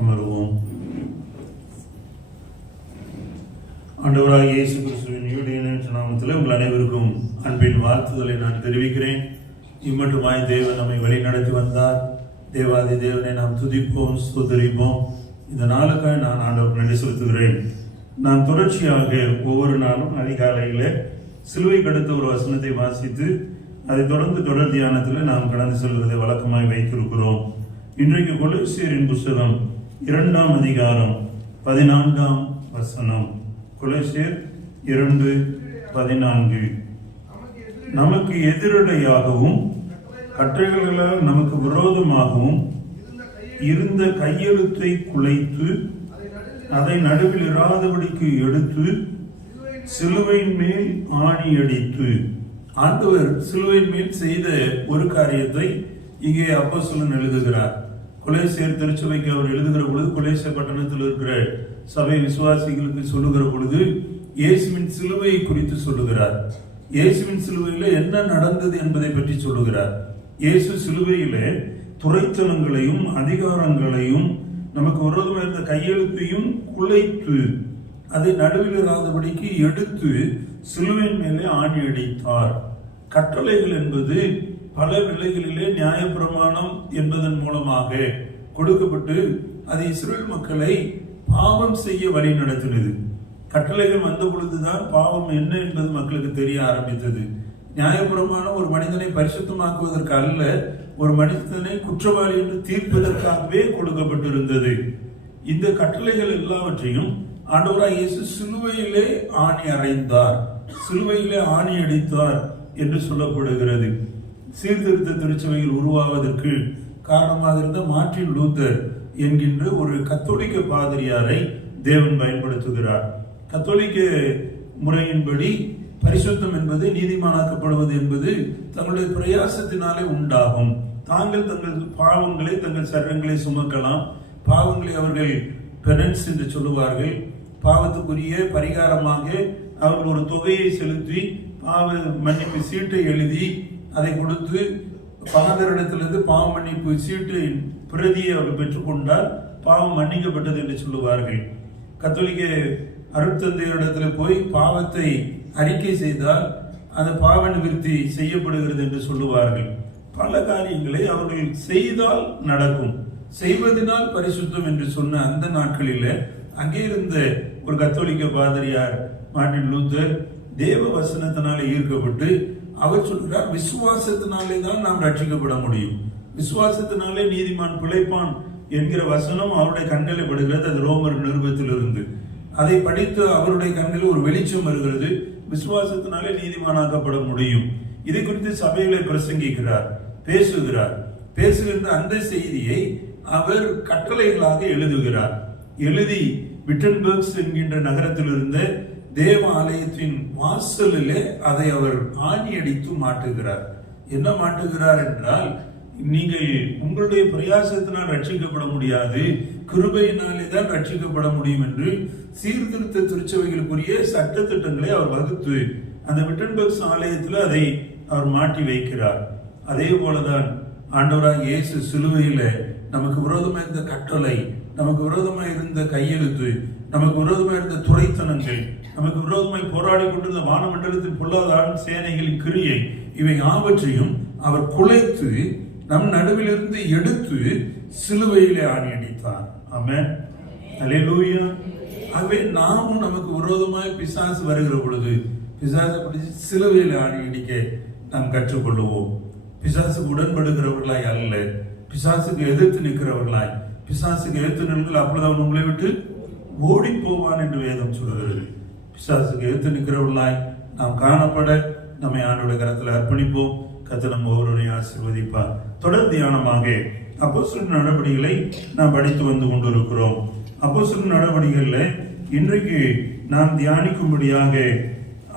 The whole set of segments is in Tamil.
அமருவோம். ஆண்டவராகிய இயேசு கிறிஸ்துவின் ஈவுடைய நாமத்தில் உங்கள் அனைவருக்கும் அன்பின் வாழ்த்துதலை நான் தெரிவிக்கிறேன். இம்மட்டுமாய் தேவன் நம்மை வழி நடத்தி வந்தார். தேவாதி தேவனை நாம் துதிப்போம், ஸ்தோத்திரிப்போம். இந்த நாளுக்காக நான் ஆண்டவருக்கு நன்றி செலுத்துகிறேன். நான் தொடர்ச்சியாக ஒவ்வொரு நாளும் அதிகாலையில் சிலுவை கடுத்த ஒரு வசனத்தை வாசித்து அதை தொடர்ந்து தொடர் தியானத்தில் நாம் கடந்து செல்வதை வழக்கமாய் வைத்திருக்கிறோம். இன்றைக்கு கொலோசியரின் புஸ்தகம் 2ஆம் அதிகாரம் 14ஆம் வசனம். கொலோசியர் 2:14. நமக்கு எதிரடையாகவும் கட்டளைகளால் நமக்கு விரோதமாகவும் இருந்த கையெழுத்தை குலைத்து அதை நடுவில் இராதபடிக்கு எடுத்து சிலுவையின் மேல் ஆணி அடித்து. ஆண்டவர் சிலுவையின் மேல் செய்த ஒரு காரியத்தை இங்கே அப்போஸ்தலன் எழுதுகிறார். கொலோசியர் திருச்சபைக்கு அவர் எழுதுகிற பொழுது, கொலோசிய பட்டணத்தில் இருக்கிற சபை விசுவாசிகளுக்கு சொல்லுகிற பொழுது இயேசுவின் சிலுவையை குறித்து சொல்லுகிறார். இயேசுவின் சிலுவையில என்ன நடந்தது என்பதை பற்றி சொல்லுகிறார். இயேசு சிலுவையிலே துரைத்தனங்களையும் அதிகாரங்களையும் நமக்கு விரோதமாக இருந்த கையெழுத்தையும் குலைத்து அதை நடுவில் இராதபடிக்கு எடுத்து சிலுவையின் மேலே ஆணி அடித்தார். கட்டளைகள் என்பது பல நிலைகளிலே நியாயப்பிரமாணம் என்பதன் மூலமாக கொடுக்கப்பட்டு அது இஸ்ரவேல் மக்களை பாவம் செய்ய வழி நடத்தினது. கட்டளைகள் வந்த பொழுதுதான் பாவம் என்ன என்பது மக்களுக்கு தெரிய ஆரம்பித்தது. நியாயப்பிரமாணம் ஒரு மனிதனை பரிசுத்தமாக்குவதற்கு அல்ல, ஒரு மனிதனை குற்றவாளி என்று தீர்ப்பதற்காகவே கொடுக்கப்பட்டிருந்தது. இந்த கட்டளைகள் எல்லாவற்றையும் ஆண்டவராகிய இயேசு சிலுவையிலே ஆணி அறைந்தார், சிலுவையிலே ஆணி அடித்தார் என்று சொல்லப்படுகிறது. சீர்திருத்த திருச்சபையில் உருவாவதற்கு காரணமாக இருந்த மார்ட்டின் லூத்தர் என்கின்ற ஒரு கத்தோலிக்க பாதிரியாரை தேவன் பயன்படுத்துகிறார். கத்தோலிக்க முறையின்படி பரிசுத்தம் என்பது, நீதிமானாக்கப்படுவது என்பது தங்களுடைய பிரயாசத்தினாலே உண்டாகும். தாங்கள் தங்கள் பாவங்களை, தங்கள் சரீரங்களை சுமக்கலாம். பாவங்களை அவர்கள் பெனன்ஸ் என்று சொல்லுவார்கள். பாவத்துக்குரிய பரிகாரமாக அவர்கள் ஒரு தொகையை செலுத்தி பாவ மன்னிப்பு சீட்டை எழுதி அதை கொடுத்து பகதரிடத்திலிருந்து பாவ மன்னிப்பு சீட்டு பிரதியை அவர்கள் பெற்றுக்கொண்டால் பாவம் மன்னிக்கப்பட்டது என்று சொல்லுவார்கள். கத்தோலிக்க அருட்தந்தையரிடத்தில் போய் பாவத்தை அறிக்கை செய்தால் அந்த பாவ நிவர்த்தி செய்யப்படுகிறது என்று சொல்லுவார்கள். பல காரியங்களை அவர்கள் செய்தால் நடக்கும், செய்வதனால் பரிசுத்தம் என்று சொன்ன அந்த நாட்களில் அங்கே இருந்த ஒரு கத்தோலிக்க பாதிரியார் மார்ட்டின் லூத்தர் தேவ வசனத்தினாலே ஈர்க்கப்பட்டு அவர் சொல்கிறார், விசுவாசத்தினாலே தான் நாம் ரட்சிக்கப்பட முடியும், விசுவாசத்தினாலே நீதிமான் பிழைப்பான் என்கிற வசனம் அவருடைய கண்களில் படுகிறது. அது ரோமர் நிருபத்திலிருந்து அதை படித்து அவருடைய கண்களில் ஒரு வெளிச்சம் வருகிறது. விசுவாசத்தினாலே நீதிமானாக்கப்பட முடியும். இதை குறித்து சபைகளை பிரசங்கிக்கிறார், பேசுகிறார். பேசுகின்ற அந்த செய்தியை அவர் கட்டளைகளாக எழுதுகிறார். எழுதி விட்டன்பர்க்ஸ் என்கின்ற நகரத்தில் இருந்த தேவ ஆலயத்தின் வாசலிலே அதை அவர் ஆணி அடித்து மாட்டுகிறார். என்ன மாட்டுகிறார் என்றால், நீங்கள் உங்களுடைய பிரயாசத்தினால் ரட்சிக்கப்பட முடியாது, கிருபையினாலே தான் ரட்சிக்கப்பட முடியும் என்று சீர்திருத்த திருச்சபைகளுக்குரிய சட்ட திட்டங்களை அவர் வகுத்து அந்த விட்டன்பர்க்ஸ் ஆலயத்தில் அதை அவர் மாட்டி வைக்கிறார். அதே போலதான் ஆண்டவராக இயேசு சிலுவையில நமக்கு விரோதமாக இருந்த கட்டளை, நமக்கு விரோதமாக இருந்த கையெழுத்து, நமக்கு விரோதமாக இருந்த துரைத்தனங்கள், நமக்கு விரோதமாய் போராடி கொண்டிருந்த வானமண்டலத்தின் பொல்லாத சேனைகளின் கிரியை, இவை யாவற்றையும் அவர் குலைத்து நம் நடுவிலிருந்து எடுத்து சிலுவையிலே ஆணி அடித்தார். ஆமென், அல்லேலூயா. ஆகவே நாமும் நமக்கு விரோதமாய் பிசாசு வருகிற பொழுது பிசாசை பிடிச்சு சிலுவையிலே ஆணி அடிக்க நாம் கற்றுக்கொள்ளுவோம். பிசாசுக்கு உடன்படுகிறவர்களாய் அல்ல, பிசாசுக்கு எதிர்த்து நிற்கிறவர்களாய். பிசாசுக்கு எதிர்த்து நிற்கள், அப்பொழுது உங்களை விட்டு ஓடி போவான் என்று வேதம் சொல்கிறது. பிசாசுக்கு எதிர்த்து நிற்கிறவர்களாய் நாம் காணப்பட நம்மை ஆண்டவருடைய கரத்தில் அர்ப்பணிப்போம். கர்த்தர் நம்ம ஒவ்வொருவரையும் ஆசீர்வதிப்பார். தொடர் தியானமாக அப்போஸ்தலர் நடவடிக்கைகளை நாம் படித்து வந்து கொண்டிருக்கிறோம். அப்போஸ்தலர் நடவடிக்கைகளில் இன்றைக்கு நாம் தியானிக்கும்படியாக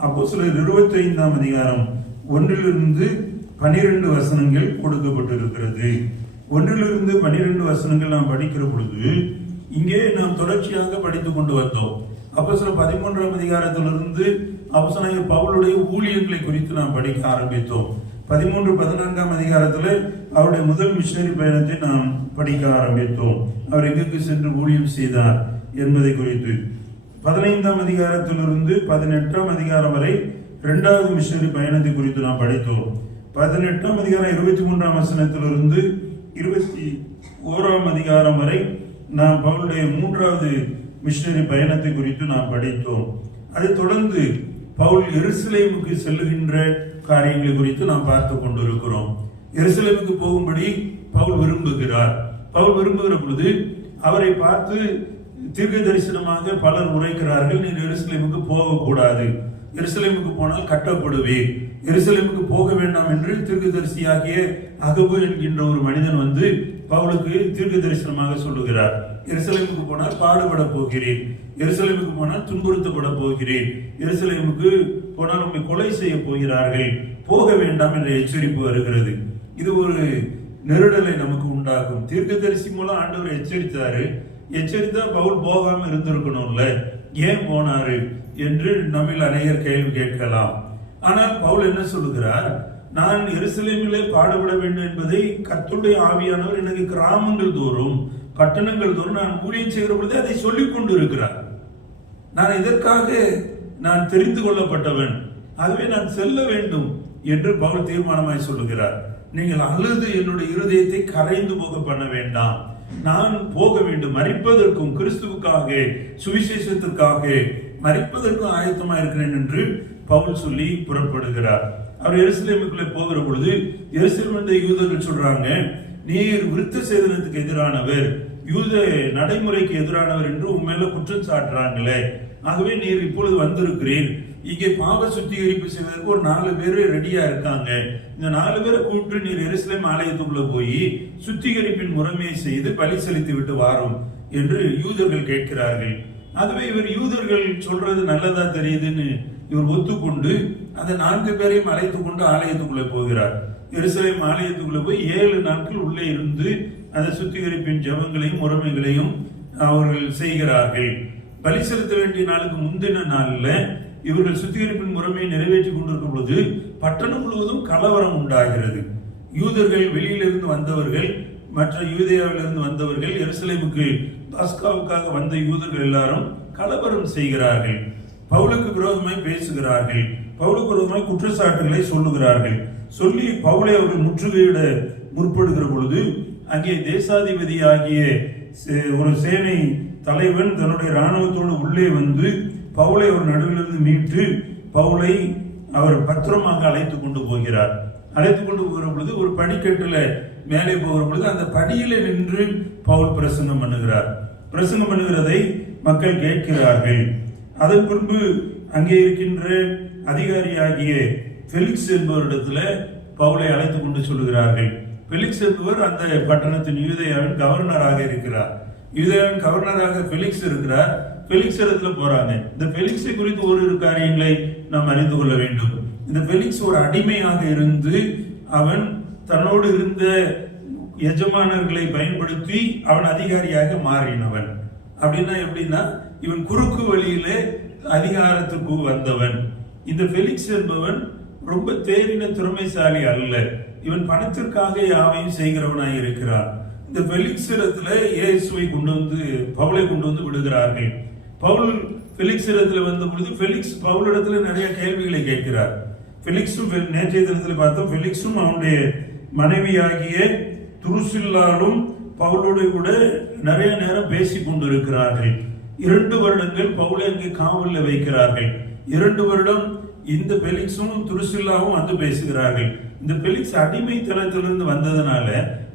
அப்போஸ்தலர் 25ஆம் அதிகாரம் 1 12 வசனங்கள் கொடுக்கப்பட்டிருக்கிறது. 1 12 வசனங்கள் நாம் படிக்கிற பொழுது இங்கே நாம் தொடர்ச்சியாக படித்துக் கொண்டு வந்தோம். அப்போஸ்தலர் 13ஆம் அதிகாரத்திலிருந்து அப்போஸ்தலனாகிய பவுலுடைய ஊழியங்களை குறித்து நாம் படிக்க ஆரம்பித்தோம். 13-14 அதிகாரத்துல அவருடைய முதல் மிஷனரி பயணத்தை நாம் படிக்க ஆரம்பித்தோம். அவர் எங்குக்கு சென்று ஊழியம் செய்தார் என்பதை குறித்து 15ஆம் அதிகாரத்திலிருந்து 18ஆம் அதிகாரம் வரை இரண்டாவது மிஷனரி பயணத்தை குறித்து நாம் படித்தோம். 18ஆம் அதிகாரம் 23ஆம் வசனத்திலிருந்து 21ஆம் அதிகாரம் வரை நாம் பவுலுடைய மூன்றாவது மிஷனரி பயணத்தை குறித்து நாம் படித்தோம். அதைத் தொடர்ந்து பவுல் எருசலேமுக்கு செல்லுகின்ற காரியங்களை குறித்து நாம் பார்த்து கொண்டிருக்கிறோம். எருசலேமுக்கு போகும்படி பவுல் விரும்புகிறார். பவுல் விரும்புகிற பொழுது அவரை பார்த்து தீர்க்க தரிசனமாக பலர் உரைக்கிறார்கள், நீர் எருசலேமுக்கு போகக்கூடாது, எருசலேமுக்கு போனால் கட்டப்படுவே, எருசலேமுக்கு போக வேண்டாம் என்று தீர்க்கதரிசியாகிய அகபு என்கின்ற ஒரு மனிதன் வந்து பவுலுக்கு தீர்க்க தரிசனமாக சொல்லுகிறார். எருசலேமுக்கு போனால் பாடுபட போகிறேன், எருசலேமுக்கு போனால் துன்புறுத்தப்பட போகிறேன், எருசலேமுக்கு போனால் உண்மை கொலை செய்ய போகிறார்கள், போக வேண்டாம் என்ற எச்சரிப்பு வருகிறது. இது ஒரு நெருடலை நமக்கு உண்டாகும். தீர்க்கதரிசி மூலம் ஆண்டவர் எச்சரித்தாரு, எச்சரித்தா பவுல் போகாம இருந்திருக்கணும்ல, ஏன் போனாரு என்று நம்மில் அநேகர் கேள்வி கேட்கலாம். ஆனால் பவுல் என்ன சொல்லுகிறார், நான் எருசலேமிலே பாடுபட வேண்டும் என்பதை கர்த்தருடைய ஆவியானவர் எனக்கு கிராமங்கள் தோறும் பட்டணங்கள் தோறும் நான் ஊழியம் செய்கிற பொழுது அதை சொல்லிக் கொண்டு இருக்கிறார். நான் இதற்காக நான் தெரிந்து கொள்ளப்பட்டவன், ஆகவே நான் செல்ல வேண்டும் என்று பவுல் தீர்மானமாய் சொல்லுகிறார். நீங்கள் அழுது என்னுடைய இருதயத்தை கரைந்து போக பண்ண வேண்டாம், நான் போக வேண்டும், மரிப்பதற்கும் கிறிஸ்துவுக்காக சுவிசேஷத்திற்காக மரிப்பதற்கும் ஆயத்தமா இருக்கிறேன் என்று பவுல் சொல்லி புறப்படுகிறார். அவர் எருசலேமுக்குள்ளே போகிற பொழுது எருசலேம் யூதர்கள் சொல்றாங்க, நீர் விருத்த சேதனத்துக்கு எதிரானவர், யூத நடைமுறைக்கு எதிரானவர் என்று உண்மையில குற்றம் சாட்டுறாங்களே, ஆகவே நீர் இப்பொழுது வந்திருக்கிறீர், இங்கே பாவ சுத்திகரிப்பு செய்வதற்கு ஒரு 4 பேர் ரெடியா இருக்காங்க, இந்த 4 பேரை கூப்பிட்டு நீர் எருசலேம் ஆலயத்துக்குள்ள போய் சுத்திகரிப்பின் முறைமையை செய்து பலி செலுத்தி விட்டு வாரும் என்று யூதர்கள் கேட்கிறார்கள். ஆகவே இவர் யூதர்கள் சொல்றது நல்லதா தெரியுதுன்னு இவர் ஒத்துக்கொண்டு அந்த 4 பேரையும் அழைத்து கொண்டு ஆலயத்துக்குள்ளே போகிறார். எருசலேம் ஆலயத்துக்குள்ள போய் 7 நாட்கள் உள்ளே இருந்து அந்த சுத்திகரிப்பின் ஜெபங்களையும் முறைமைகளையும் அவர்கள் செய்கிறார்கள். பலி செலுத்த வேண்டிய நாளுக்கு முந்தின நாள்ல இவர்கள் சுத்திகரிப்பின் முறைமையை நிறைவேற்றி கொண்டிருக்கும் பொழுது பட்டணம் முழுவதும் கலவரம் உண்டாகிறது. யூதர்கள் வெளியிலிருந்து வந்தவர்கள், மற்ற யூதேயாவிலிருந்து வந்தவர்கள், எருசலேமுக்கு பாஸ்காவுக்காக வந்த யூதர்கள் எல்லாரும் கலவரம் செய்கிறார்கள். பவுலுக்கு விரோதமாய் பேசுகிறார்கள், பவுலுக்கு விரோதமாய் குற்றச்சாட்டுகளை சொல்லுகிறார்கள். சொல்லி பவுலை அவர்கள் முற்றுகையிட முற்படுகிற பொழுது அங்கே தேசாதிபதி ஆகிய ஒரு சேனை தலைவன் தன்னுடைய இராணுவத்தோடு உள்ளே வந்து பவுலை ஒரு நடுவிலிருந்து மீட்டு பவுலை அவர் பத்திரமாக அழைத்து கொண்டு போகிறார். அழைத்து கொண்டு போகிற பொழுது ஒரு படிக்கட்டுல மேலே போகிற பொழுது அந்த படியில நின்று பவுல் பிரசங்கம் பண்ணுகிறார். பிரசங்கம் பண்ணுகிறதை மக்கள் கேட்கிறார்கள். அதன் பின்பு அங்கே இருக்கின்ற அதிகாரியாகிய பெலிக்ஸ் என்பவரிடத்துல பவுலை அழைத்து கொண்டு சொல்லுகிறார்கள். பெலிக்ஸ் என்பவர் அந்த பட்டணத்தின் யூதேயாவின் கவர்னராக இருக்கிறார். யூதேயாவின் கவர்னராக பெலிக்ஸ் இருக்கிறார். பெலிக்ஸ் இடத்துல போறாங்க. இந்த பெலிக்ஸை குறித்து ஒரு காரியங்களை நாம் அறிந்து கொள்ள வேண்டும். இந்த பெலிக்ஸ் ஒரு அடிமையாக இருந்து அவன் தன்னோடு இருந்த எஜமானர்களை பயன்படுத்தி அவன் அதிகாரியாக மாறினவன். அப்படின்னா எப்படின்னா, இவன் குறுக்கு வழியில அதிகாரத்துக்கு வந்தவன். இந்த பெலிக்ஸ் என்பவன் ரொம்ப தேறின திறமைசாலி அல்ல, இவன் பணத்திற்காக யாவையும் செய்கிறவனாய் இருக்கிறான். இந்த பெலிக்ஸ் இடத்துல இயேசுவை கொண்டு வந்து பவுலை கொண்டு வந்து விடுகிறார்கள். பவுல் பெலிக்ஸ் இடத்துல வந்த பொழுது பெலிக்ஸ் பவுல் இடத்துல நிறைய கேள்விகளை கேட்கிறார். பெலிக்ஸும் நேற்றைய தினத்தில் பார்த்தோம், பெலிக்ஸும் அவனுடைய மனைவியாகிய துருசில்லாலும் பவுலோடு கூட நிறைய நேரம் பேசிக் கொண்டிருக்கிறார்கள். 2 வருடங்கள் பவுலை அங்கே காவலில் வைக்கிறார்கள். 2 வருடம் இந்த பெலிக்ஸும் துருசில்லாவும் வந்து பேசுகிறார்கள். இந்த பெலிக்ஸ் அடிமைத்தனத்திலிருந்து வந்ததுனால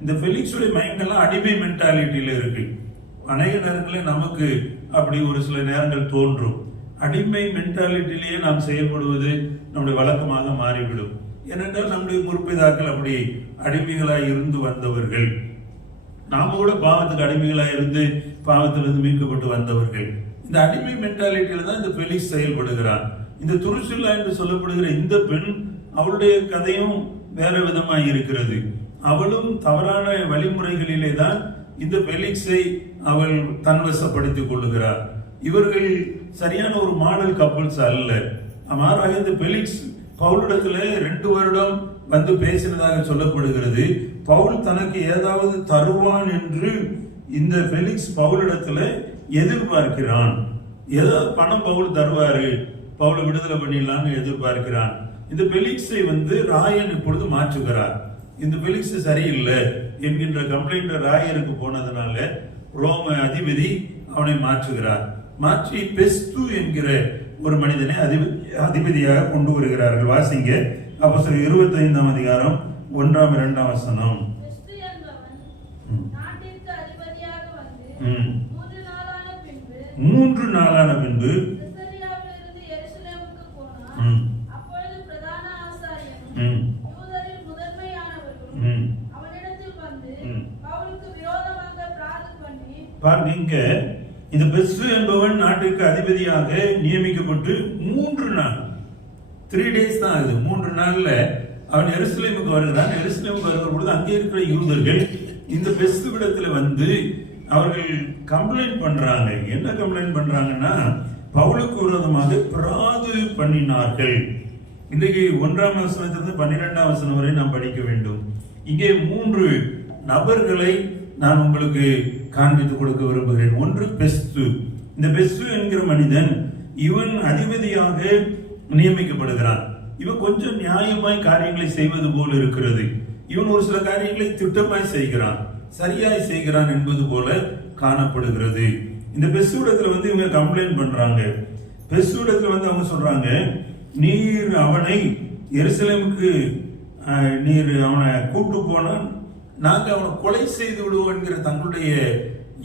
இந்த பெலிக்ஸுடைய மைண்ட் எல்லாம் அடிமை மென்டாலிட்டியில இருக்கு. அநேக நேரங்களில் நமக்கு அப்படி ஒரு சில நேரங்கள் தோன்றும். அடிமை மென்டாலிட்டிலேயே நாம் செயல்படுவது நம்முடைய வழக்கமாக மாறிவிடும். ஏனென்றால் நம்முடைய முற்பிதாக்கள் அப்படி அடிமைகளாய் இருந்து வந்தவர்கள். நாம கூட பாவத்துக்கு அடிமைகளாய் இருந்து பாவத்திலிருந்து மீட்கப்பட்டு வந்தவர்கள். இந்த அடிமை மென்டாலிட்டியில தான் இந்த பெலிக்ஸ் செயல்படுகிறான். இந்த துருசில்லா என்று சொல்லப்படுகிற இந்த பெண், அவளுடைய கதையும் வேற விதமாய் இருக்கிறது. அவளும் தவறான வழிமுறைகளிலே தான் இந்த பெலிக்ஸை அவள் தன்வசப்படுத்திக் கொள்ளுகிறார். இவர்கள் சரியான ஒரு மாடல் கப்பல்ஸ் அல்ல. மாறாக இந்த பெலிக்ஸ் பவுலிடத்துல 2 வருடம் வந்து பேசினதாக சொல்லப்படுகிறது. பவுல் தனக்கு ஏதாவது தருவான் என்று இந்த பெலிக்ஸ் பவுலிடத்துல எதிர்பார்க்கிறான். ஏதாவது பணம் பவுல் தருவாரு, பவுலை விடுதலை பண்ணிடலாம்னு எதிர்பார்க்கிறான். இந்த பெலிக்ஸை வந்து ராயன் இப்பொழுது மாற்றுகிறார். இந்த பெலிக்ஸ் சரியில்லை என்கின்ற கம்ப்ளைண்ட் ராயருக்கு போனதுனால ரோம அதிபதி அவனை மாற்றுகிறார். மாற்றி பெஸ்து என்கிற ஒரு மனிதனை அதிபதியாக கொண்டு வருகிறார்கள். வாசிங்க அப்போஸ்தலர் 25ஆம் அதிகாரம் 1ஆம் 2ஆம் வசனம். 3 நாளான பின்பு பாருங்க, இந்த பெஸ்து என்பவன் நாட்டுக்கு அதிபதியாக நியமிக்கப்பட்டு 3 நாள் 3 days தான் ஆகுது. 3 நாள்ல அவன் எருசலேமுக்கு வருகிறான். எருசலேமுக்கு வருகிற பொழுது அங்கே இருக்கிற யூதர்கள் இந்த பெஸ்துவிடத்துல வந்து அவர்கள் கம்ப்ளைண்ட் பண்றாங்க. என்ன கம்ப்ளைண்ட் பண்றாங்கன்னா, பவுலுக்கு விரோதமாக பிராது பண்ணினார்கள். இன்றைக்கு 1ஆம் வசனத்திலிருந்து 12ஆம் வசனம் வரை நாம் படிக்க வேண்டும். இங்கே 3 நபர்களை நான் உங்களுக்கு காண்பித்து கொடுக்க விரும்புகிறேன். ஒன்று பெஸ்து. இந்த பெஸ்து என்கிற மனிதன் இவன் அதிபதியாக நியமிக்கப்படுகிறான். இவன் கொஞ்சம் நியாயமாய் காரியங்களை செய்வது போல இருக்கிறது. இவன் ஒரு சில காரியங்களை திட்டமாய் செய்கிறான், சரியாய் செய்கிறான் என்பது போல காணப்படுகிறது. இந்த பெஸ்துவிடத்துல வந்து இவங்க கம்ப்ளைண்ட் பண்றாங்க. பெஸ்துவிடத்துல வந்து அவங்க சொல்றாங்க, நீர் அவனை எருசலேமுக்கு நீர் அவனை கூட்டு போனான், நாங்க அவனை கொலை செய்து விடுவோம் என்கிற தங்களுடைய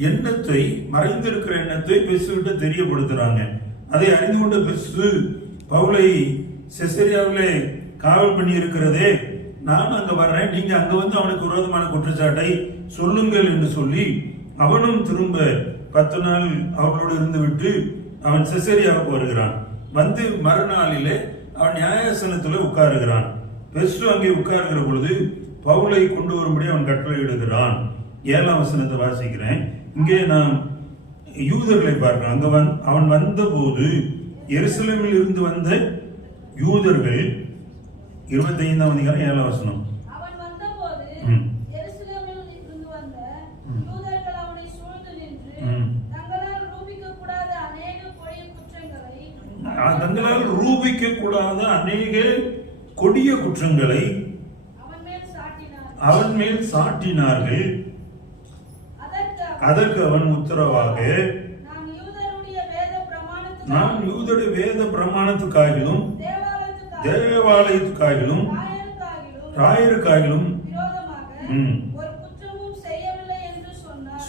எண்ணத்தை, மறைந்திருக்கிற எண்ணத்தை பெஸ்துவிட்ட தெரியப்படுத்துறாங்க. அதை அறிந்து கொண்ட பெஸ்து பவுலை செசரியாவிலே காவல் பண்ணி இருக்கிறதே, நான் அங்க வர்றேன், நீங்க அங்க வந்து அவனுக்கு விரோதமான குற்றச்சாட்டை சொல்லுங்கள் என்று சொல்லி அவனும் திரும்ப 10 நாள் அவர்களோடு இருந்து விட்டு அவன் செசரியாவுக்கு வருகிறான். வந்து மறுநாளிலே அவன் நியாயாசனத்துல உட்காருகிறான். பெஸ்து அங்கே உட்காருகிற பொழுது பவுலை கொண்டு வரும்படி அவன் கட்டளையிடுகிறான். 7ஆம் வசனத்தை வாசிக்கிறேன். இங்கே நாம் யூதர்களை பார்க்கிறோம். அங்க அவன் வந்த போது எருசலேமில் இருந்து வந்த யூதர்கள் 25ஆம் அதிகாரம் 7ஆம் வசனம். அவன் வந்தபோது எருசலேமில் இருந்து வந்த யூதர்கள் அவனை சூழ்ந்து நின்று தங்களால் ரூபிக்க கூடாத அநேக கொடிய குற்றங்களை அவன் மேல் சாட்டினார்கள். அதற்கு அவன் உத்தரவாக, நான் யூதருடைய வேத பிரமாணத்துக்காகிலும் தேவாலயத்துக்காகிலும் ராயருக்காகிலும்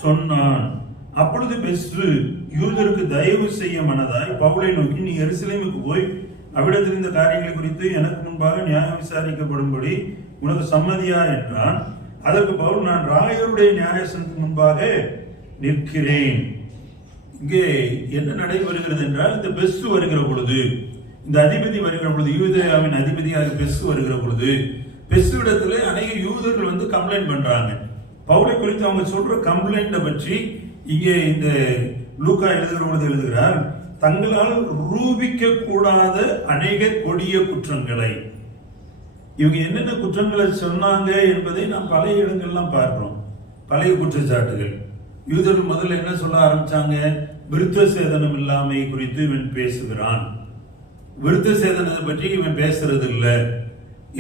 சொன்னான். அப்பொழுது பெஸ்து யூதருக்கு தயவு செய்ய மனதாய் பவுலை நோக்கி, நீ எருசலேமுக்கு போய் அவ்விடத்தில் இந்த காரியங்களை குறித்து எனக்கு முன்பாக நியாயம் விசாரிக்கப்படும்படி உனக்கு சம்மதியா என்றான். அதற்கு பவுல், நான் ராயருடைய நியாயசனத்துக்கு முன்பாக நிற்கிறேன். இங்கே என்ன நடைபெறுகிறது என்றால், இந்த பெஸ்து வருகிற பொழுது, இந்த அதிபதி வருகிற பொழுது, யூதேயாவின் அதிபதியாக பெஸ்து வருகிற பொழுது, பெஸ்துவிடத்துல அநேக யூதர்கள் வந்து கம்ப்ளைண்ட் பண்றாங்க. பவுலை குறித்து அவங்க சொல்ற கம்ப்ளைண்ட பற்றி இங்கே இந்த லூக்கா எழுதுகிற பொழுது எழுதுகிறார், தங்களால் ரூபிக்க கூடாத அநேக கொடிய குற்றங்களை. இவங்க என்னென்ன குற்றங்களை சொன்னாங்க என்பதை நாம் பழைய இடங்கள்லாம் பார்க்கிறோம். பழைய குற்றச்சாட்டுகள். யூதர்கள் முதல்ல என்ன சொல்ல ஆரம்பிச்சாங்க, விருத்த சேதனம் இல்லாமை குறித்து இவன் பேசுகிறான். விருத்த சேதனத்தை பற்றி இவன் பேசுறது இல்ல.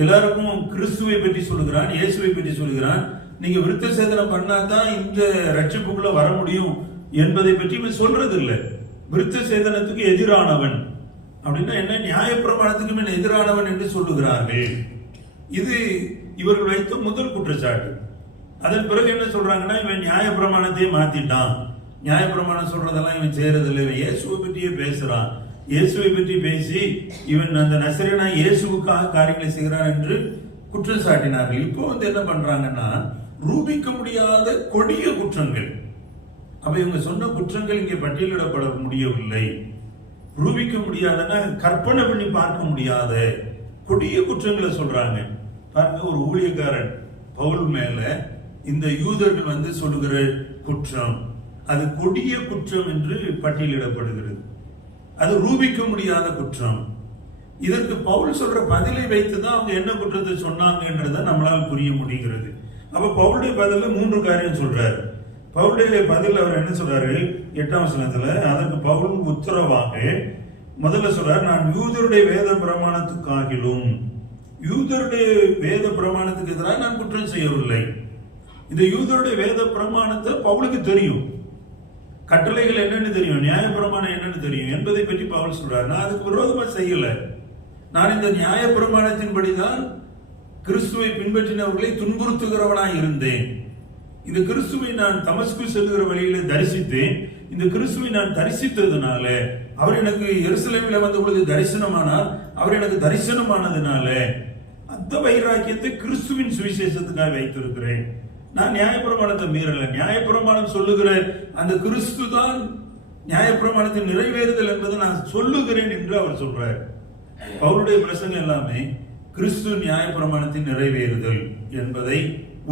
எல்லாருக்கும் கிறிஸ்துவை பற்றி சொல்லுகிறான், இயேசுவை பற்றி சொல்லுகிறான். நீங்க விருத்த சேதனம் பண்ணாதான் இந்த ரட்சிப்புக்குள்ள வர முடியும் என்பதை பற்றி இவன் சொல்றது இல்லை. விருத்த சேதனத்துக்கு எதிரானவன் அப்படின்னா என்ன, நியாயப்பிரமாணத்துக்கு எதிரானவன் என்று சொல்லுகிறார்கள். இது இவர்கள் வைத்த முதல் குற்றச்சாட்டு. அதன் பிறகு என்ன சொல்றாங்கன்னா, இவன் நியாயப்பிரமாணத்தையே மாத்திட்டான், நியாயப்பிரமாணம் சொல்றதெல்லாம் இவன் செய்யறது இல்லை, இவன் இயேசுவை பற்றியே பேசுறான், இயேசுவை பற்றி பேசி இவன் அந்த நசரேனா இயேசுவுக்காக காரியங்களை செய்கிறான் என்று குற்றம் சாட்டினார்கள். இப்போ வந்து என்ன பண்றாங்கன்னா, ரூபிக்க முடியாத கொடிய குற்றங்கள். அப்ப இவங்க சொன்ன குற்றங்கள் இங்கே பட்டியலிடப்பட முடியவில்லை. ரூபிக்க முடியாதன்னா கற்பனை பண்ணி பார்க்க முடியாத கொடிய குற்றங்களை சொல்றாங்க. பாருங்க, ஒரு ஊழியக்காரன் பவுல் மேல இந்த யூதர்கள் வந்து சொல்லுகிற குற்றம், அது கொடிய குற்றம் என்று பட்டியலிடப்படுகிறது. அது ரூபிக்க முடியாத குற்றம். இதற்கு பவுல் சொல்ற பதிலை வைத்துதான் அவங்க என்ன குற்றத்தை சொன்னாங்கன்றத நம்மளால் புரிய முடிகிறது. அப்ப பவுலுடைய பதில 3 காரியம் சொல்றாரு. பவுலுடைய பதில் அவர் என்ன சொல்றாரு 8ஆம் வசனத்துல, அதற்கு பவுல் உத்தரவாக முதல்ல சொல்றாரு, நான் யூதருடைய வேத பிரமாணத்துக்காகிலும் யூதருடைய வேத பிரமாணத்துக்கு எதிராக நான் குற்றம் செய்யவில்லை. இந்த யூதருடைய வேத பிரமாணத்தை பவுலுக்கு தெரியும், கட்டளைகள் என்னன்னு தெரியும், நியாய பிரமாணம் என்னன்னு தெரியும் என்பதை பற்றி பவுல் சொல்றாரு. நான் அதுக்கு விரோதமா செய்யல. நான் இந்த நியாய பிரமாணத்தின்படிதான் கிறிஸ்துவை பின்பற்றினவர்களை துன்புறுத்துகிறவனாய் இருந்தேன். இந்த கிறிஸ்துவை நான் தமஸ்கு செல்கிற வழியில தரிசித்தேன். இந்த கிறிஸ்துவை நான் தரிசித்ததுனால, அவர் எனக்கு எருசலேமில் வந்த பொழுது தரிசனமானார், அவர் எனக்கு தரிசனமானதுனால அந்த வைராக்கியத்தை கிறிஸ்துவின் சுவிசேஷத்துக்காக வைத்திருக்கிறேன். நான் நியாயப்பிரமாணத்தை மீறல. நியாயப்பிரமாணம் சொல்லுகிற அந்த கிறிஸ்து தான் நியாயப்பிரமாணத்தின் நிறைவேறுதல் என்பதை நான் சொல்லுகிறேன் என்று அவர் சொல்றார். பவுலுடைய பிரசங்கம் எல்லாமே கிறிஸ்து நியாயப்பிரமாணத்தின் நிறைவேறுதல் என்பதை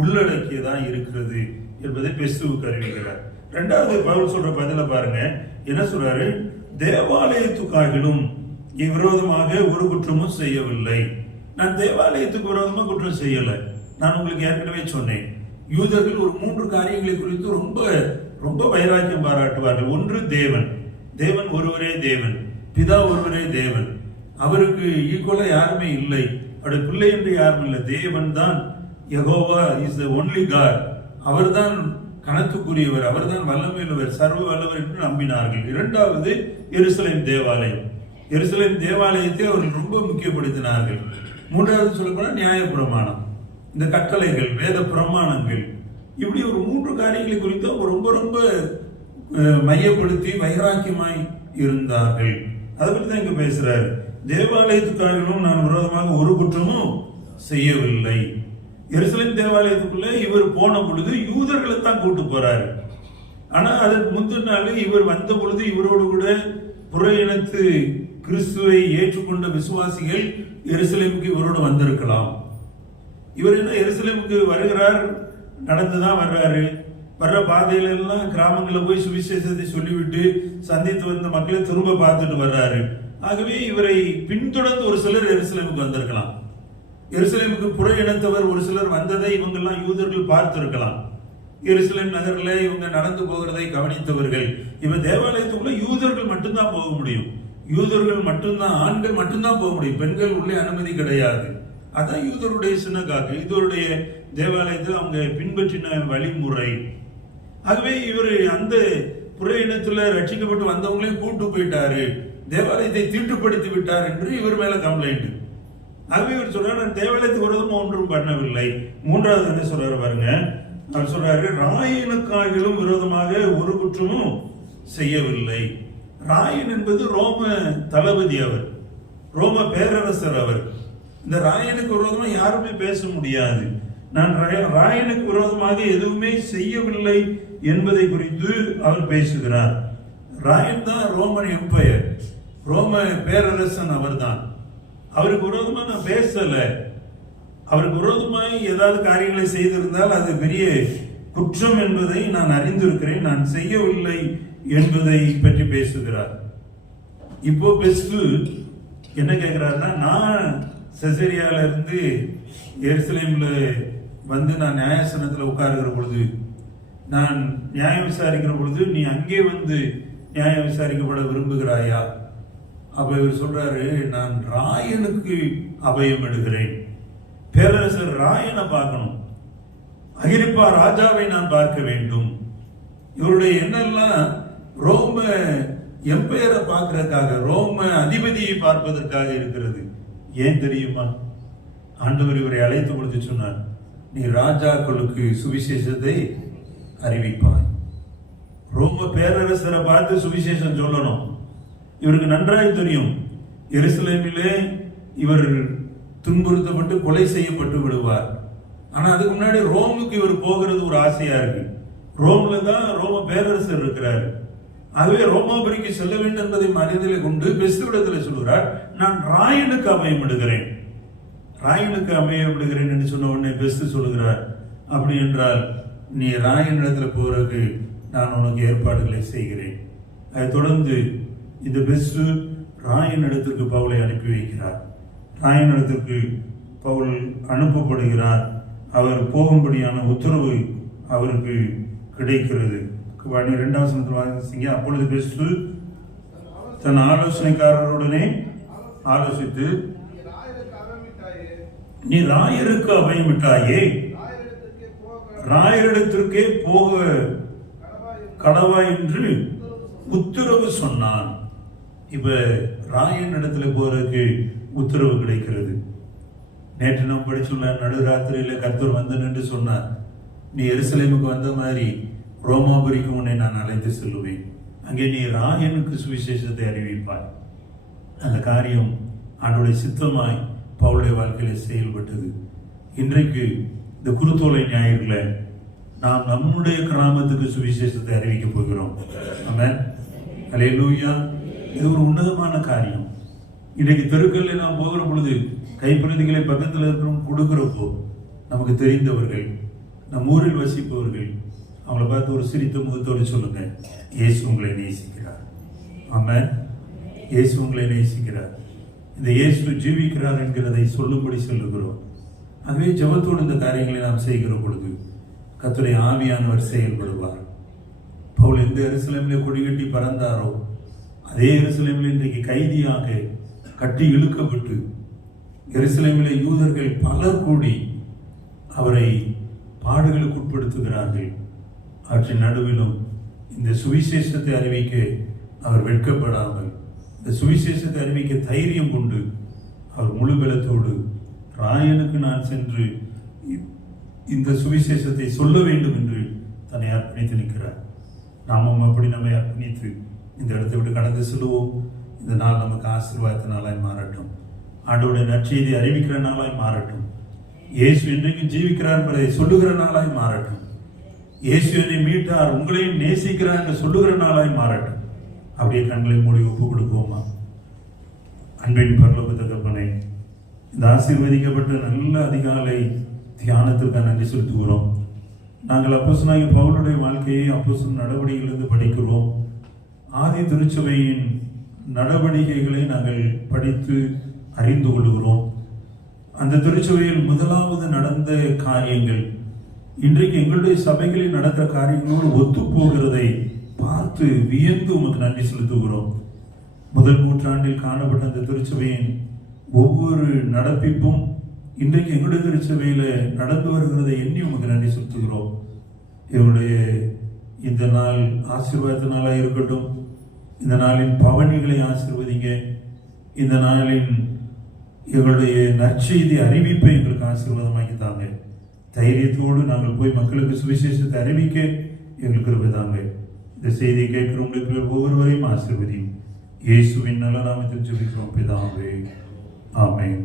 உள்ளடக்கியதா இருக்கிறது என்பதை பெஸ்துவுக்கு அறிவிக்கிறார். 2வது பவுல் சொல்ற பதில பாருங்க, என்ன சொல்றாரு, தேவாலயத்துக்காகிலும் விரோதமாக ஒரு குற்றமும் செய்யவில்லை. நான் தேவாலயத்துக்கு விரோதமா குற்றம் செய்யல. நான் உங்களுக்கு ஏற்கனவே சொன்னேன், யூதர்கள் ஒரு 3 காரியங்களை குறித்து ரொம்ப ரொம்ப வைராக்கியம் பாராட்டுவார்கள். ஒன்று, தேவன். தேவன் ஒருவரே தேவன், பிதா ஒருவரே தேவன், அவருக்கு ஈக்குவலா யாருமே இல்லை, அவருடைய பிள்ளை என்று யாரும் இல்லை. தேவன் தான் Jehovah is the only God. அவர்தான் கணத்துக்குரியவர், அவர்தான் வல்லமையுள்ளவர், சர்வ வல்லவர் என்று நம்பினார்கள். 2வது, எருசலேம் தேவாலயம். எருசலேம் தேவாலயத்தை அவர்கள் ரொம்ப முக்கியப்படுத்தினார்கள். 3வது சொல்லப்போனா நியாயப்பிரமாணம், இந்த கட்டளைகள், வேத பிரமாணங்கள், இப்படி ஒரு 3 காரியங்களை குறித்து அவங்க ரொம்ப ரொம்ப மையப்படுத்தி வைராக்கியமாய் இருந்தார்கள். அதை பற்றி தான் இங்க பேசுறாரு. தேவாலயத்துக்காகவும் நான் விரோதமாக ஒரு குற்றமும் செய்யவில்லை. எருசலேம் தேவாலயத்துக்குள்ள இவர் போன பொழுது யூதர்களை தான் கூட்டு போறாரு. ஆனா அதற்கு முந்தின நாள் இவர் வந்த பொழுது இவரோடு கூட புற இனத்து கிறிஸ்துவை ஏற்றுக்கொண்ட விசுவாசிகள் எருசலேமுக்கு இவரோடு வந்திருக்கலாம். இவர் என்ன எருசலேமுக்கு வருகிறார், நடந்துதான் வர்றாரு. வர்ற பாதையில எல்லாம் கிராமங்களில் போய் சுவிசேஷத்தை சொல்லிவிட்டு சந்தித்து வந்த மக்களை திரும்ப பார்த்துட்டு வர்றாரு. ஆகவே இவரை பின்தொடர்ந்து ஒரு சிலர் எருசலேமுக்கு வந்திருக்கலாம். எருசலேமுக்கு புற இனத்தவர் ஒரு சிலர் வந்ததை இவங்கெல்லாம் யூதர்கள் பார்த்திருக்கலாம். எருசலேம் நகர்ல இவங்க நடந்து போகிறதை கவனித்தவர்கள். இவன் தேவாலயத்துக்குள்ள யூதர்கள் மட்டும்தான் போக முடியும், யூதர்கள் மட்டும்தான், ஆண்கள் மட்டும்தான் போக முடியும், பெண்கள் உள்ளே அனுமதி கிடையாது. அதான் யூதருடைய சினகாக, யூதருடைய தேவாலயத்தில் அவங்க பின்பற்றின வழிமுறை. ஆகவே இவர் அந்த புற இனத்துல ரட்சிக்கப்பட்டு வந்தவங்களையும் கூட்டு போயிட்டாரு, தேவாலயத்தை தீட்டுப்படுத்தி விட்டார் என்று இவர் மேல கம்ப்ளைண்ட். ஆகவே இவர் சொல்றாரு, நான் தேவாலயத்துக்கு விரோதமா ஒன்றும் பண்ணவில்லை. 3வது என்ன சொல்றாரு பாருங்க, அவர் சொல்றாரு, ராயனுக்காகிலும் விரோதமாக ஒரு குற்றமும் செய்யவில்லை. ராயன் என்பது ரோம தளபதி, அவர் ரோம பேரரசர். அவர் இந்த ராயனுக்கு விரோதமா யாருமே பேச முடியாது. நான் ராயனுக்கு விரோதமாக எதுவுமே செய்யவில்லை என்பதை குறித்து அவர் பேசுகிறார். ராயன் தான் ரோமன் எம்பையர், ரோம பேரரசன் அவர் தான். அவருக்கு விரோதமா நான் பேசல. அவருக்கு விரோதமாய் ஏதாவது காரியங்களை செய்திருந்தால் அது பெரிய குற்றம் என்பதை நான் அறிந்திருக்கிறேன், நான் செய்யவில்லை என்பதை பற்றி பேசுகிறார். இப்போ பெஸ்ட் என்ன கேட்கிறாருன்னா, நான் செசரியால இருந்து எருசலேம்ல வந்து நான் நியாயாசனத்துல உட்காருகிற பொழுது, நான் நியாயம் விசாரிக்கிற பொழுது நீ அங்கே வந்து நியாயம் விசாரிக்கப்பட விரும்புகிறாயா? அப்ப இவர் சொல்றாரு, நான் ராயனுக்கு அபயம் எடுக்கிறேன். பேரரசர் ராயனை பார்க்கணும், அகிரிப்பா ராஜாவை நான் பார்க்க வேண்டும். இவருடைய எண்ணெல்லாம் ரோம எம்பையரை பார்க்கறதுக்காக, ரோம அதிபதியை பார்ப்பதற்காக இருக்கிறது. ஏன் தெரியுமா? ஆண்டவர் இவரை அழைத்து கொடுத்து சொன்னார், நீ ராஜாக்களுக்கு சுவிசேஷத்தை அறிவிப்பாய். ரோம பேரரசரை பார்த்து சுவிசேஷம் சொல்லணும். இவருக்கு நன்றாய் தெரியும், எருசலேமிலே இவர் துன்புறுத்தப்பட்டு கொலை செய்யப்பட்டு விடுவார். ஆனா அதுக்கு முன்னாடி ரோமுக்கு இவர் போகிறது ஒரு ஆசையா இருக்கு. ரோம்ல தான் ரோம பேரரசர் இருக்கிறார். ஆகவே ரோமாபுரிக்கு செல்ல வேண்டும் என்பதை மனதிலே கொண்டு பெஸ்துவிடத்தில் சொல்கிறார், நான் ராயனுக்கு அபயம் எடுக்கிறேன். ராயனுக்கு அபயம் எடுக்கிறேன் என்று சொன்ன உடனே பெஸ்து சொல்லுகிறார், அப்படி என்றால் நீ ராயனிடத்துல போறதுக்கு நான் உனக்கு ஏற்பாடுகளை செய்கிறேன். அதை தொடர்ந்து இந்த பெஸ்ட் ராயன் இடத்திற்கு பவுலை அனுப்பி வைக்கிறார். ராயன் இடத்திற்கு பவுல் அனுப்பப்படுகிறார். அவர் போகும்படியான உத்தரவு அவருக்கு கிடைக்கிறது. 2ஆம் வசனத்தில் வாசிங்க. அப்பொழுது பெஸ்து தன் ஆலோசனைக்காரருடனே ஆலோசித்து, நீ ராயருக்கு அபயமிட்டாயே, ராயரிடத்திற்கே போக கடவா என்று உத்தரவு சொன்னான். இப்ப ராயன் இடத்துல போறதுக்கு உத்தரவு கிடைக்கிறது. நேற்று நாம் படிச்சுள்ள நடுராத்திரியில கர்த்தர் வந்து நின்று சொன்னார், நீ எருசலேமுக்கு வந்த மாதிரி ரோமாபுரிக்கு உன்னை நான் அழைத்து செல்லுவேன், அங்கே நீ ராயனுக்கு சுவிசேஷத்தை அறிவிப்பாய். அந்த காரியம் ஆண்டவருடைய சித்தமாய் பவுலுடைய வாழ்க்கையில செயல்பட்டது. இன்றைக்கு இந்த குருத்தோலை ஞாயிறுல நாம் நம்முடைய கிராமத்துக்கு சுவிசேஷத்தை அறிவிக்க போகிறோம். ஆமென், அல்லேலூயா. இது ஒரு உன்னதமான காரியம். இன்றைக்கு தெருக்கல்ல நாம் போகிற பொழுது கைப்பிரதிகளை பக்கத்தில் இருக்கிறோம் கொடுக்கிறப்போ, நமக்கு தெரிந்தவர்கள், நம் ஊரில் வசிப்பவர்கள், அவங்கள பார்த்து ஒரு சிரித்த முகத்தோடு சொல்லுங்க, இயேசு உங்களை நேசிக்கிறார். ஆமென், இயேசு உங்களை நேசிக்கிறார். இந்த இயேசு ஜீவிக்கிறார் என்கிறதை சொல்லும்படி சொல்லுகிறோம். ஆகவே ஜெபத்தோடு இந்த காரியங்களை நாம் செய்கிற பொழுது கர்த்தருடைய ஆவியானவர் செயல்படுவார். பவுல் எந்த எருசலேமிலே கொடிகட்டி பறந்தாரோ அதே எருசலேமில் இன்றைக்கு கைதியாக கட்டி இழுக்கப்பட்டு எருசலேமிலே யூதர்கள் பலர் கூடி அவரை பாடுகளுக்கு உட்படுத்துகிறார்கள். அவற்றின் நடுவிலும் இந்த சுவிசேஷத்தை அறிவிக்க அவர் வெட்கப்படாமல், இந்த சுவிசேஷத்தை அறிவிக்க தைரியம் கொண்டு அவர் முழு பலத்தோடு ராயனுக்கு நான் சென்று இந்த சுவிசேஷத்தை சொல்ல வேண்டும் என்று தன்னை அர்ப்பணித்து நிற்கிறார். நாமும் அப்படி நம்மை அர்ப்பணித்து இந்த இடத்தை விட்டு கடந்து செல்வோம். இந்த நாள் நமக்கு ஆசீர்வாத நாளாய் மாறட்டும். ஆண்டவருடைய நற்செய்தி அறிவிக்கிற நாளாய் மாறட்டும். இயேசு இன்றைக்கு ஜீவிக்கிறார் என்பதை சொல்லுகிற நாளாய் மாறட்டும். இயேசு என்னை மீட்டார், உங்களையும் நேசிக்கிறார் என்று சொல்லுகிற நாளாய் மாறட்டும். அப்படியே கண்களை மூடி ஒப்பு கொடுப்போமா? அன்பின் பரலோக தகப்பனே, இந்த ஆசீர்வதிக்கப்பட்ட நல்ல அதிகாலை தியானத்திற்காக நன்றி செலுத்துகிறோம். நாங்கள் அப்போஸ்தலனாகிய பவுலுடைய வாழ்க்கையை அப்போஸ்தலர் நடவடிக்கைகளிலிருந்து படிக்கிறோம். ஆதி திருச்சபையின் நடவடிக்கைகளை நாங்கள் படித்து அறிந்து கொள்கிறோம். அந்த திருச்சபையில் முதலாவது நடந்த காரியங்கள் இன்றைக்கு எங்களுடைய சபைகளில் நடக்கிற காரியங்களோடு ஒத்து போகிறதை பார்த்து வியந்து உமக்கு நன்றி செலுத்துகிறோம். முதல் நூற்றாண்டில் காணப்பட்ட அந்த திருச்சபையின் ஒவ்வொரு நடப்பிப்பும் இன்றைக்கு எங்களுடைய திருச்சபையில நடந்து வருகிறதை எண்ணி உமக்கு நன்றி செலுத்துகிறோம். எங்களுடைய இந்த நாள் ஆசீர்வாத நாளாக இருக்கட்டும். இந்த நாளின் பவனிகளை ஆசீர்வதிங்க. இந்த நாளின் எங்களுடைய நற்செய்தி அறிவிப்பை எங்களுக்கு ஆசீர்வாதமாக்கி தாங்க. தைரியத்தோடு நாங்கள் போய் மக்களுக்கு சுவிசேஷத்தை அறிவிக்க எங்களுக்கு கிருபைதாங்க. இந்த செய்தியை கேட்கிறவங்களுக்கு ஒவ்வொருவரையும் ஆசீர்வதியும். இயேசுவின் நல்ல நாமத்தில் ஜெபிக்கிறோம் பிதாவே, ஆமென்.